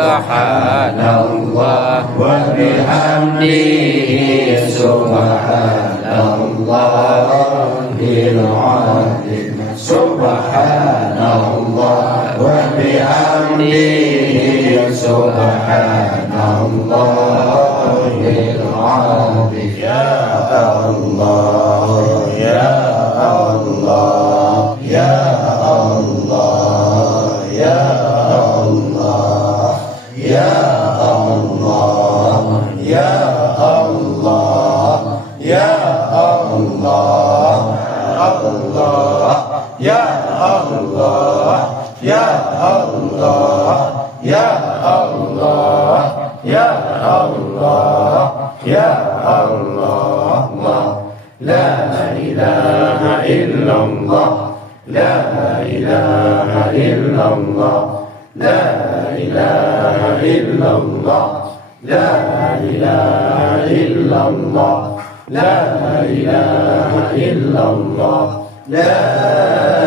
Subhanallah wa bihamdihi subhanallahil azim. Subhanallah wa bihamdihi subhanallahil azim. Ya Allah, ya Allah, ya Allah, ya Allah, ya Allah, ya Allah, ya Allah, Allah, ya Allah, ya Allah, ya Allah, ya Allah, ya Allah. La ilaha illallah, la ilaha illallah, la ilaha illallah, la ilaha illallah, la ilaha illallah, la